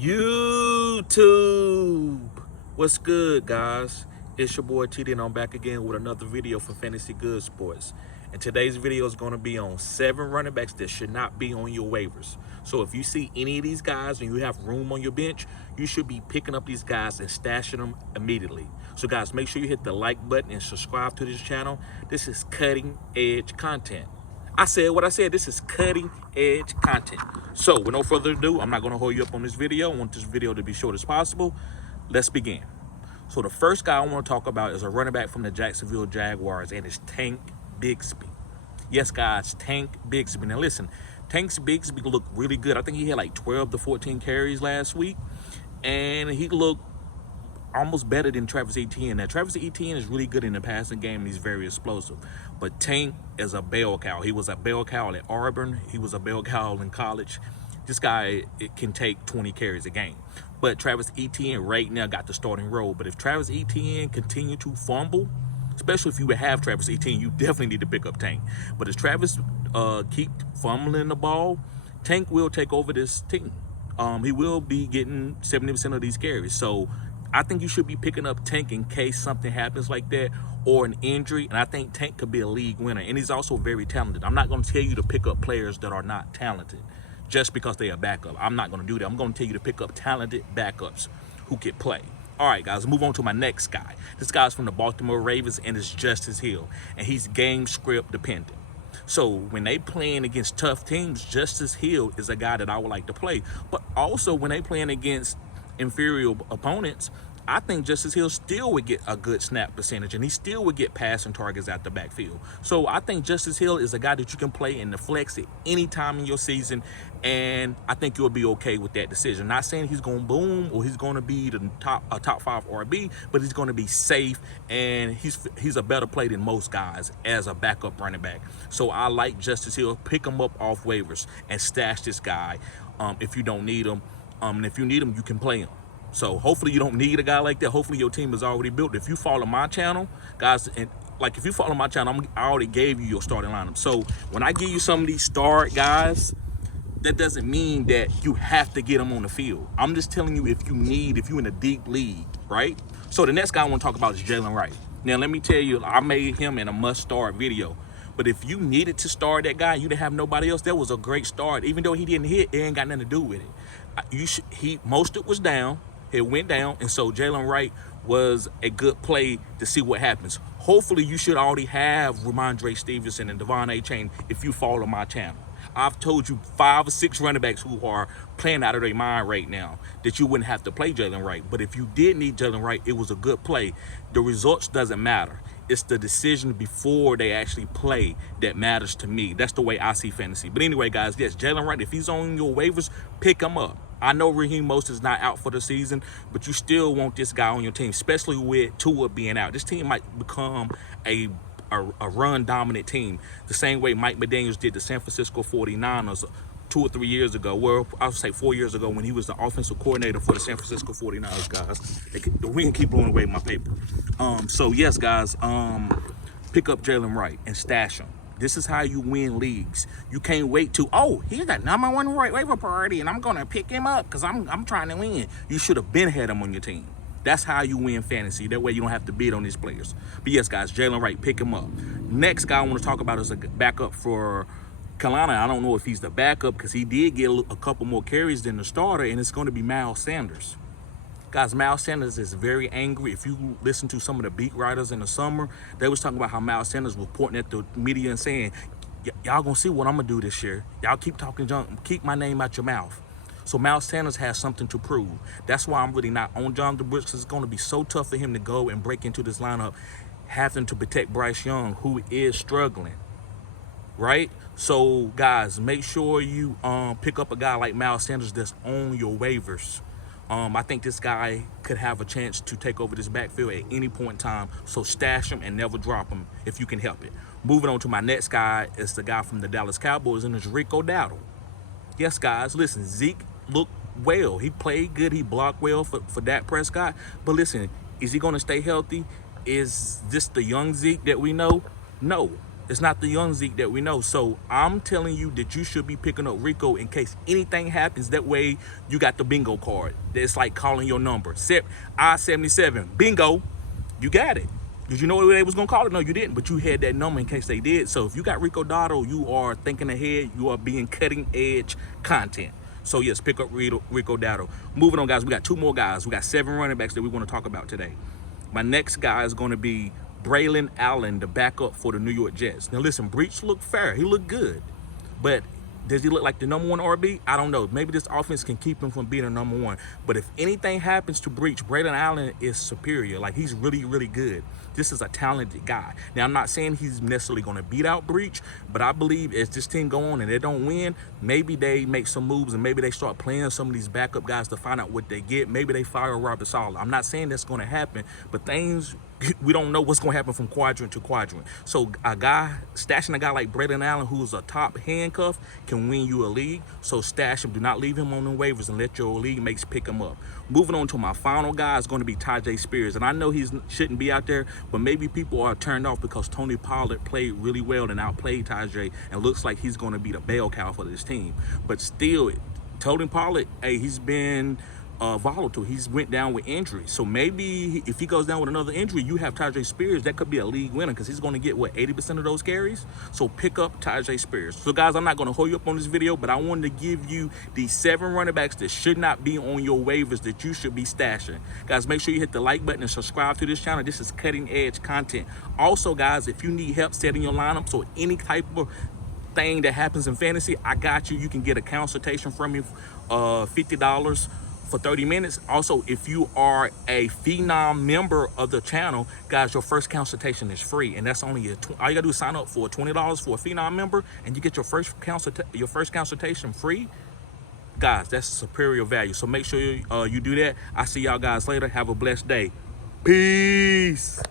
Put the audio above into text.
YouTube, what's good, guys? It's your boy TD, and I'm back again with another video for Fantasy Good Sports. And today's video is going to be on 7 running backs that should not be on your waivers. So if you see any of these guys and you have room on your bench, you should be picking up these guys and stashing them immediately. So guys, make sure you hit the like button and subscribe to this channel. This is cutting edge content. I said what I said. This is cutting edge content. So with no further ado, I'm not going to hold you up on this video. I want this video to be short as possible. Let's begin. So the first guy I want to talk about is a running back from the Jacksonville Jaguars, and it's Tank Bigsby. Yes, guys, Tank Bigsby. Now listen, Tank Bigsby looked really good. I think he had like 12 to 14 carries last week, and he looked almost better than Travis Etienne. Now, Travis Etienne is really good in the passing game, and he's very explosive. But Tank is a bell cow. He was a bell cow at Auburn. He was a bell cow in college. This guy, it can take 20 carries a game. But Travis Etienne right now got the starting role. But if Travis Etienne continue to fumble, especially if you have Travis Etienne, you definitely need to pick up Tank. But as Travis keep fumbling the ball, Tank will take over this team. He will be getting 70% of these carries. So I think you should be picking up Tank in case something happens like that or an injury. And I think Tank could be a league winner. And he's also very talented. I'm not going to tell you to pick up players that are not talented just because they are backup. I'm not going to do that. I'm going to tell you to pick up talented backups who can play. All right, guys, move on to my next guy. This guy's from the Baltimore Ravens, and it's Justice Hill. And he's game script dependent. So when they playing against tough teams, Justice Hill is a guy that I would like to play. But also when they playing against inferior opponents, I think Justice Hill still would get a good snap percentage, and he still would get passing targets out the backfield. So I think Justice Hill is a guy that you can play in the flex at any time in your season, and I think you'll be okay with that decision. Not saying he's going to boom or he's going to be the top 5 RB, but he's going to be safe, and he's a better play than most guys as a backup running back. So I like Justice Hill. Pick him up off waivers and stash this guy if you don't need him. And if you need him, you can play him. So hopefully you don't need a guy like that. Hopefully your team is already built. If you follow my channel, guys, and like if you follow my channel, I already gave you your starting lineup. So when I give you some of these start guys, that doesn't mean that you have to get them on the field. I'm just telling you if you're in a deep league, right? So the next guy I want to talk about is Jaylen Wright. Now let me tell you, I made him in a must-start video. But if you needed to start that guy, you didn't have nobody else, that was a great start. Even though he didn't hit, it ain't got nothing to do with it. Mostert was down. It went down, and so Jaylen Wright was a good play to see what happens. Hopefully, you should already have Ramondre Stevenson and Devon A-Chain if you follow my channel. I've told you 5 or 6 running backs who are playing out of their mind right now that you wouldn't have to play Jaylen Wright. But if you did need Jaylen Wright, it was a good play. The results doesn't matter. It's the decision before they actually play that matters to me. That's the way I see fantasy. But anyway, guys, yes, Jaylen Wright, if he's on your waivers, pick him up. I know Raheem Mostert is not out for the season, but you still want this guy on your team, especially with Tua being out. This team might become a run-dominant team, the same way Mike McDaniels did the San Francisco 49ers 2 or 3 years ago. Well, I would say 4 years ago when he was the offensive coordinator for the San Francisco 49ers, guys. The wind keep blowing away my paper. So, yes, guys, pick up Jaylen Wright and stash him. This is how you win leagues. You can't wait to, he's the #1 waiver priority, and I'm going to pick him up because I'm trying to win. You should have been had him on your team. That's how you win fantasy. That way you don't have to bid on these players. But yes, guys, Jaylen Wright, pick him up. Next guy I want to talk about is a backup for Carolina. I don't know if he's the backup because he did get a couple more carries than the starter, and it's going to be Miles Sanders. Guys, Miles Sanders is very angry. If you listen to some of the beat writers in the summer, they was talking about how Miles Sanders was pointing at the media and saying, y'all gonna see what I'm gonna do this year. Y'all keep talking junk, keep my name out your mouth. So Miles Sanders has something to prove. That's why I'm really not on John DeBrusque, because it's gonna be so tough for him to go and break into this lineup, having to protect Bryce Young, who is struggling, right? So guys, make sure you pick up a guy like Miles Sanders that's on your waivers. I think this guy could have a chance to take over this backfield at any point in time. So stash him and never drop him if you can help it. Moving on to my next guy is the guy from the Dallas Cowboys, and it's Rico Dowdle. Yes, guys, listen, Zeke looked well. He played good. He blocked well for Dak Prescott. But listen, is he going to stay healthy? Is this the young Zeke that we know? No. It's not the young Zeke that we know. So I'm telling you that you should be picking up Rico in case anything happens. That way you got the bingo card. It's like calling your number. I-77, bingo, you got it. Did you know what they was gonna call it? No, you didn't, but you had that number in case they did. So if you got Rico Dotto, you are thinking ahead, you are being cutting edge content. So yes, pick up Rico Dotto. Moving on, guys, we got 2 more guys. We got 7 running backs that we want to talk about today. My next guy is going to be Braylon Allen, the backup for the New York Jets. Now listen, Breach looked fair. He looked good. But does he look like the #1 RB? I don't know. Maybe this offense can keep him from being a #1. But if anything happens to Breach, Braylon Allen is superior. Like, he's really, really good. This is a talented guy. Now, I'm not saying he's necessarily going to beat out Breach, but I believe as this team go on and they don't win, maybe they make some moves and maybe they start playing some of these backup guys to find out what they get. Maybe they fire Robert Saleh. I'm not saying that's going to happen, but things, we don't know what's going to happen from quadrant to quadrant. So stashing a guy like Braylon Allen, who's a top handcuff, can win you a league. So stash him. Do not leave him on the waivers and let your league mates pick him up. Moving on to my final guy is going to be Tyjae Spears. And I know he shouldn't be out there, but maybe people are turned off because Tony Pollard played really well and outplayed Tyjae and looks like he's going to be the bell cow for this team. But still, Tony Pollard, hey, he's been volatile. He's went down with injury. So maybe if he goes down with another injury, you have Tyjae Spears. That could be a league winner because he's going to get, what, 80% of those carries? So pick up Tyjae Spears. So, guys, I'm not going to hold you up on this video, but I wanted to give you the 7 running backs that should not be on your waivers that you should be stashing. Guys, make sure you hit the like button and subscribe to this channel. This is cutting-edge content. Also, guys, if you need help setting your lineups or any type of thing that happens in fantasy, I got you. You can get a consultation from me, $50 for 30 minutes. Also, if you are a Phenom member of the channel, guys, your first consultation is free, and that's only all you gotta do is sign up for $20 for a Phenom member, and you get your first consultation free. Guys, that's superior value. So make sure you do that. I'll see y'all guys later. Have a blessed day. Peace.